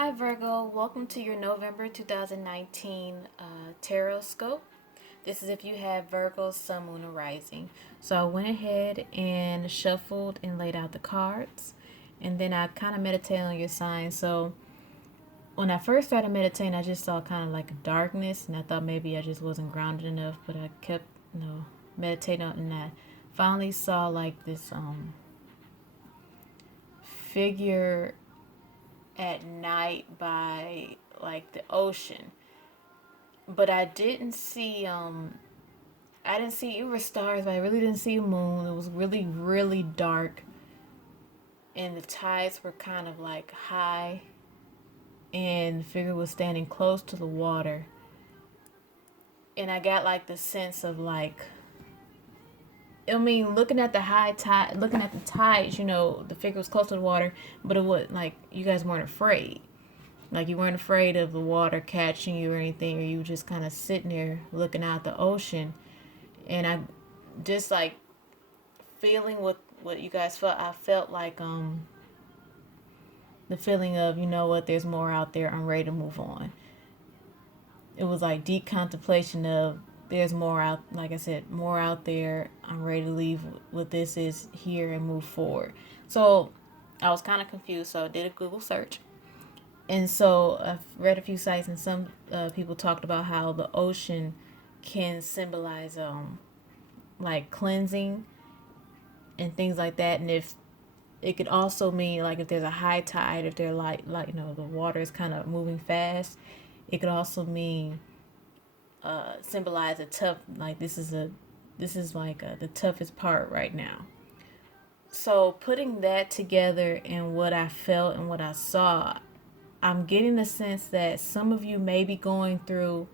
Hi Virgo, welcome to your November 2019 tarot scope. This is if you have Virgo, Sun, Moon, or Rising. So I went ahead and shuffled and laid out the cards, and then I kind of meditated on your sign. So when I first started meditating, I just saw kind of like a darkness, and I thought maybe I just wasn't grounded enough, but I kept, meditating on, and I finally saw like this figure at night by like the ocean, but I didn't see, it was stars, but I really didn't see a moon. It was really really dark, and the tides were kind of like high, and the figure was standing close to the water, and I got like the sense of like, looking at the high tide, looking at the tides, the figure was close to the water, but it was like you guys weren't afraid. Like you weren't afraid of the water catching you or anything, or you were just kind of sitting there looking out the ocean. And I just like feeling what you guys felt. I felt like the feeling of, you know what, there's more out there. I'm ready to move on. It was like deep contemplation of there's more out. Like I said, more out there. I'm ready to leave what this is here and move forward. So I was kind of confused. So I did a Google search. And so I've read a few sites, and some people talked about how the ocean can symbolize like cleansing and things like that. And if it could also mean like if there's a high tide, if they're like the water is kind of moving fast, it could also mean symbolize a tough, like this is like the toughest part right now. So putting that together and what I felt and what I saw, I'm getting the sense that some of you may be going through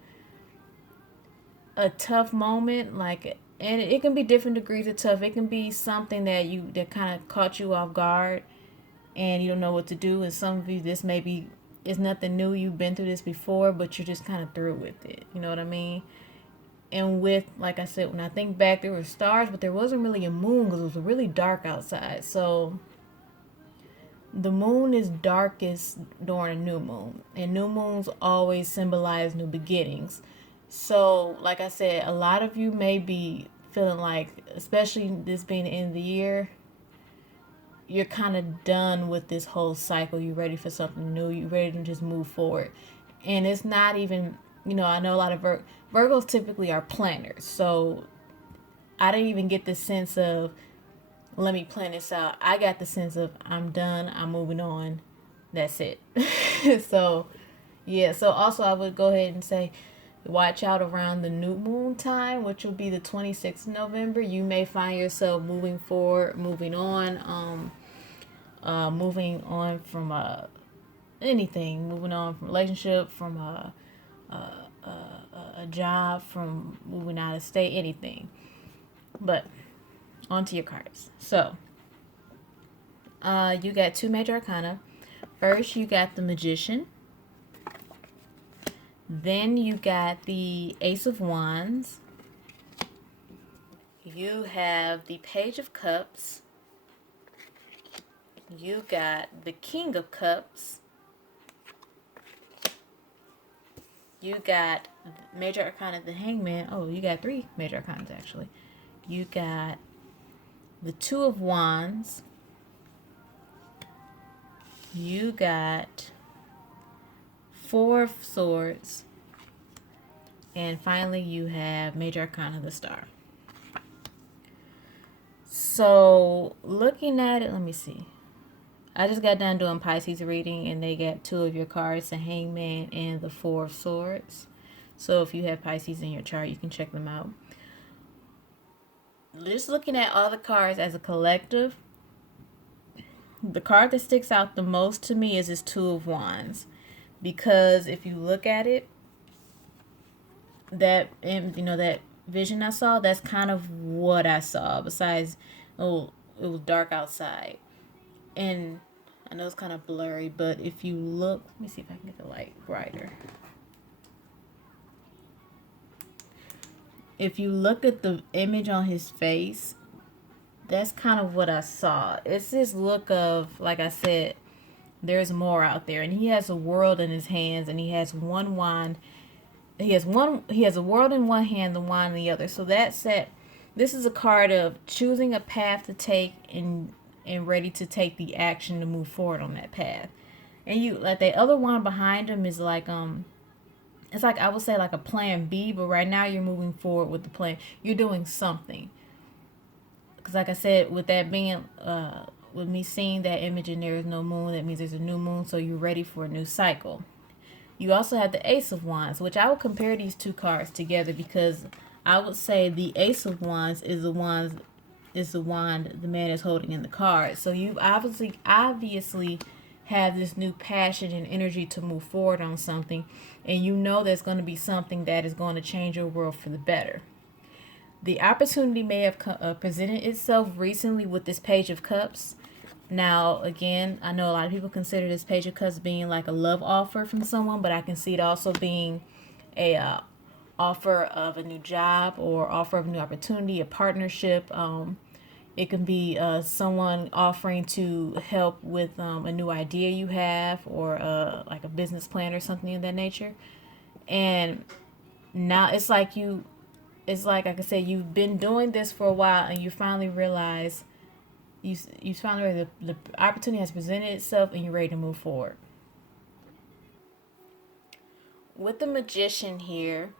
a tough moment, like, and it can be different degrees of tough. It can be something that kind of caught you off guard, and you don't know what to do. And some of you, this maybe is nothing new. You've been through this before, but you're just kind of through with it. You know what I mean? And with, like I said, when I think back, there were stars, but there wasn't really a moon because it was really dark outside. So the moon is darkest during a new moon, and new moons always symbolize new beginnings. So, like I said, a lot of you may be feeling like, especially this being the end of the year, you're kind of done with this whole cycle. You're ready for something new. You're ready to just move forward. And it's not even, I know a lot of Virgos typically are planners. So I didn't even get the sense of, let me plan this out. I got the sense of, I'm done. I'm moving on. That's it. So, yeah. So also I would go ahead and say, watch out around the new moon time, which will be the 26th of November. You may find yourself moving forward, moving on from anything, moving on from relationship, from a job, from moving out of state, anything. But onto your cards. So, you got two major arcana. First, you got the Magician. Then you got the Ace of Wands. You have the Page of Cups. You got the King of Cups. You got major arcana, the Hangman. Oh, you got three major arcanas actually. You got the Two of Wands. You got Four of Swords. And finally, you have major arcana, the Star. So, looking at it, let me see. I just got done doing Pisces reading, and they got two of your cards, the Hangman and the Four of Swords. So if you have Pisces in your chart, you can check them out. Just looking at all the cards as a collective, the card that sticks out the most to me is this Two of Wands. Because if you look at it, that vision I saw, that's kind of what I saw. Besides, oh, it was dark outside. And I know it's kind of blurry, but if you look, let me see if I can get the light brighter. If you look at the image on his face, that's kind of what I saw. It's this look of, like I said, there's more out there, and he has a world in his hands, and he has one wand. He has a world in one hand, the wand in the other. So that's it. This is a card of choosing a path to take and ready to take the action to move forward on that path. And you like the other one behind him is like it's like I would say like a plan B, but right now you're moving forward with the plan. You're doing something. Because like I said, with that being with me seeing that image and there is no moon, that means there's a new moon, so you're ready for a new cycle. You also have the Ace of Wands, which I would compare these two cards together because I would say the Ace of Wands is the wand the man is holding in the card. So you obviously have this new passion and energy to move forward on something, and you know there's going to be something that is going to change your world for the better. The opportunity may have presented itself recently with this Page of Cups. Now, again, I know a lot of people consider this Page of Cups being like a love offer from someone, but I can see it also being a offer of a new job or offer of a new opportunity, a partnership. It can be someone offering to help with a new idea you have or like a business plan or something of that nature. And now it's like like I said, you've been doing this for a while and you finally realize you finally realize the opportunity has presented itself and you're ready to move forward. With the Magician here,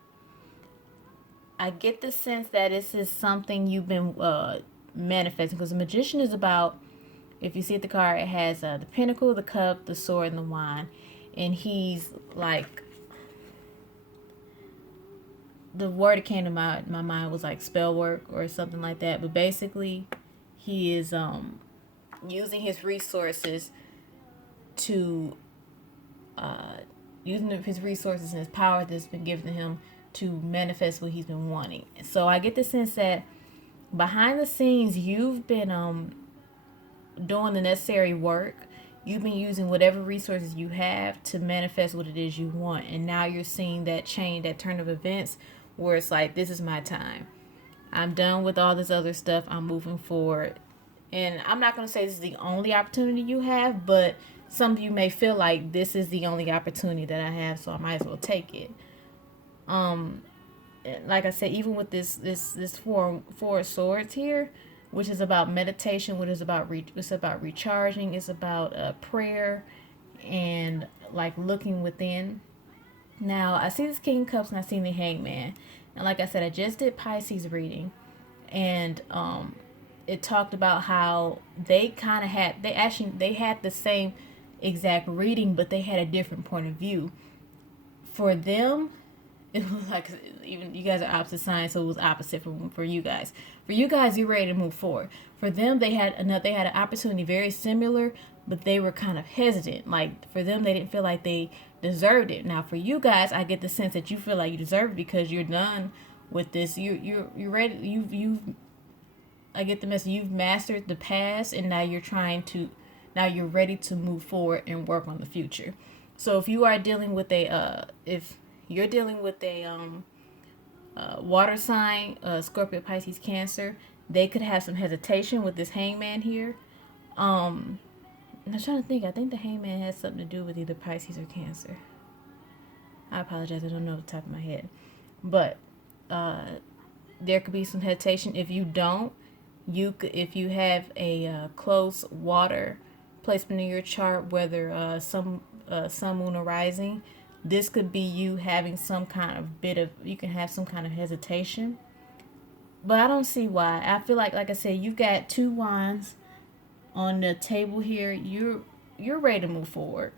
I get the sense that this is something you've been manifesting, because the Magician is about, if you see the card, it has the Pentacle, the Cup, the Sword, and the Wand, and he's like, the word that came to my mind was like spell work or something like that, but basically he is using his resources to using his resources and his power that's been given to him to manifest what he's been wanting. So I get the sense that behind the scenes you've been doing the necessary work. You've been using whatever resources you have to manifest what it is you want, and now you're seeing that change, that turn of events where it's like, this is my time. I'm done with all this other stuff. I'm moving forward. And I'm not going to say this is the only opportunity you have, but some of you may feel like this is the only opportunity that I have, so I might as well take it. Like I said, even with this four of swords here, which is about meditation, which is about it's about recharging, it's about prayer and like looking within. Now I see this King of Cups and I see the Hangman, and like I said, I just did Pisces reading, and it talked about how they kind of had they had the same exact reading, but they had a different point of view. For them, it was like, even you guys are opposite signs, so it was opposite for you guys. For you guys, you're ready to move forward. For them, they had an opportunity very similar, but they were kind of hesitant. Like for them, they didn't feel like they deserved it. Now for you guys, I get the sense that you feel like you deserve it because you're done with this. You're ready. I get the message. You've mastered the past, and now you're ready to move forward and work on the future. So if you are dealing with if you're dealing with a water sign, Scorpio, Pisces, Cancer, they could have some hesitation with this Hangman here. I'm trying to think. I think the Hangman has something to do with either Pisces or Cancer. I apologize. I don't know off the top of my head. But there could be some hesitation. If you don't, if you have a close water placement in your chart, whether sun, moon, or rising, this could be you having some kind of you can have some kind of hesitation. But I don't see why. I feel like I said, you've got two wands on the table here. You're ready to move forward.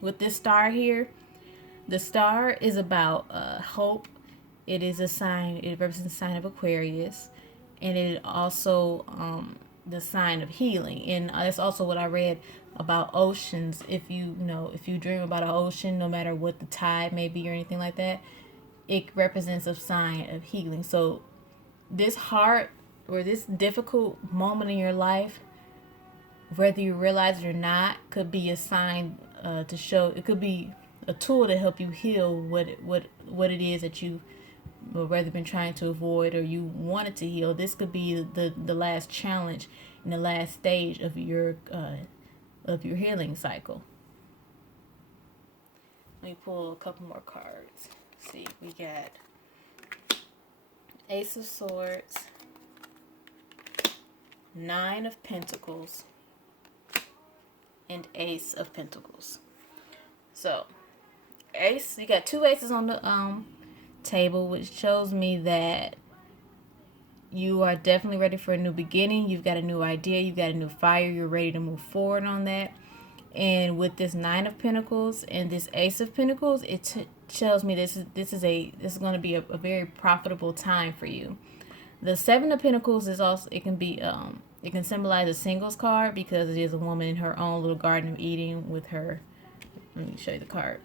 With this star here, the star is about hope. It is a sign. It represents the sign of Aquarius, and it also the sign of healing. And that's also what I read about oceans. If you dream about an ocean, no matter what the tide may be or anything like that, it represents a sign of healing. So this hard or this difficult moment in your life, whether you realize it or not, could be a sign to show. It could be a tool to help you heal what it is that you whether been trying to avoid or you wanted to heal. This could be the last challenge and the last stage of your of your healing cycle. Let me pull a couple more cards. Let's see, we got Ace of Swords, Nine of Pentacles, and Ace of Pentacles. So, Ace, you got two aces on the table, which shows me that you are definitely ready for a new beginning. You've got a new idea, you've got a new fire, you're ready to move forward on that. And with this Nine of Pentacles and this Ace of Pentacles, it tells me this is going to be a very profitable time for you. The Seven of Pentacles is also, it can symbolize a singles card, because it is a woman in her own little Garden of Eden with her. Let me show you the card.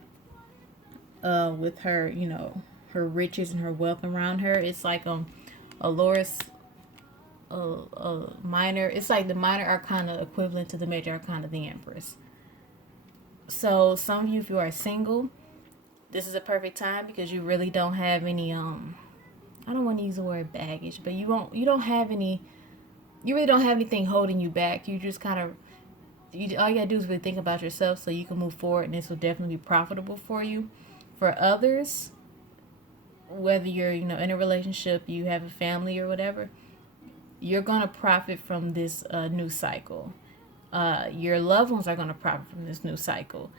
With her, you know, her riches and her wealth around her. It's like a Loris, a minor. It's like the minor arcana equivalent to the major arcana, the Empress. So some of you, if you are single, this is a perfect time, because you really don't have any I don't want to use the word baggage, but you really don't have anything holding you back. You just kind of, all you gotta do is really think about yourself so you can move forward, and this will definitely be profitable for you. For others, whether you're, you know, in a relationship, you have a family or whatever, you're gonna profit from this new cycle. Your loved ones are gonna profit from this new cycle.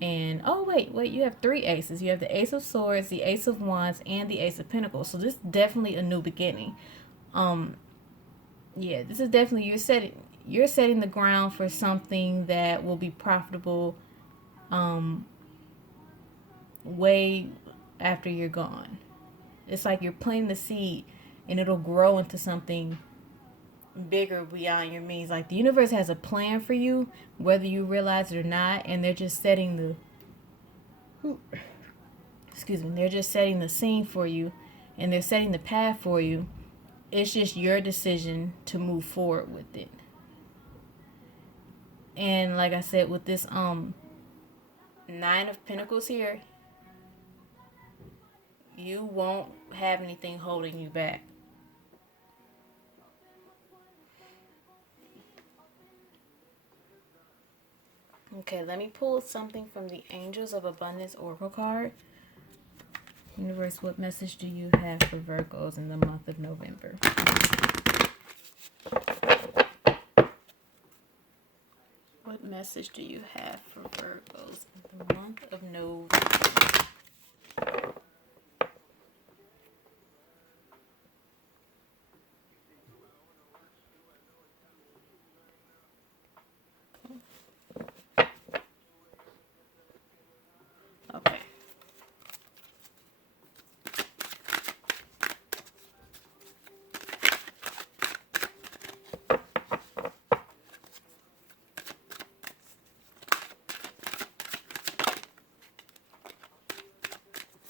And oh wait, you have three aces. You have the Ace of Swords, the Ace of Wands, and the Ace of Pentacles. So this is definitely a new beginning. Yeah, this is definitely, you're setting the ground for something that will be profitable way after you're gone. It's like you're planting the seed and it'll grow into something bigger beyond your means. Like the universe has a plan for you, whether you realize it or not, and they're just setting they're just setting the scene for you, and they're setting the path for you. It's just your decision to move forward with it. And like I said, with this Nine of Pentacles here, you won't have anything holding you back. Okay, let me pull something from the Angels of Abundance Oracle card. Universe, what message do you have for Virgos in the month of November? What message do you have for Virgos in the month of November? Okay.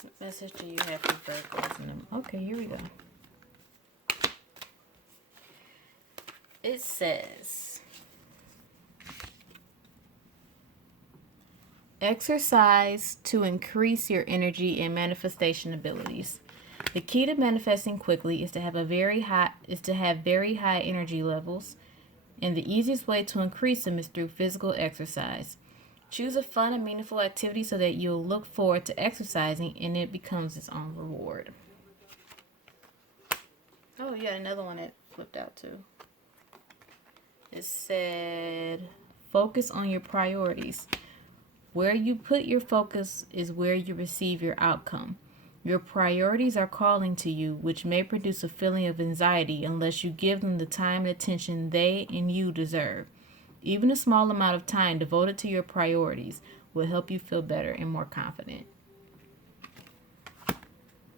What message do you have for Virgos in them? Okay, here we go. It says, exercise to increase your energy and manifestation abilities. The key to manifesting quickly is to have very high energy levels, and the easiest way to increase them is through physical exercise. Choose a fun and meaningful activity so that you'll look forward to exercising and it becomes its own reward. Oh, you got another one that flipped out too. It said, focus on your priorities. Where you put your focus is where you receive your outcome. Your priorities are calling to you, which may produce a feeling of anxiety unless you give them the time and attention they and you deserve. Even a small amount of time devoted to your priorities will help you feel better and more confident.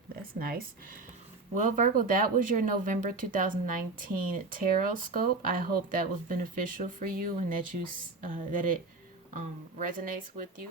That's nice. Well, Virgo, that was your November 2019 tarot scope. I hope that was beneficial for you and that it resonates with you.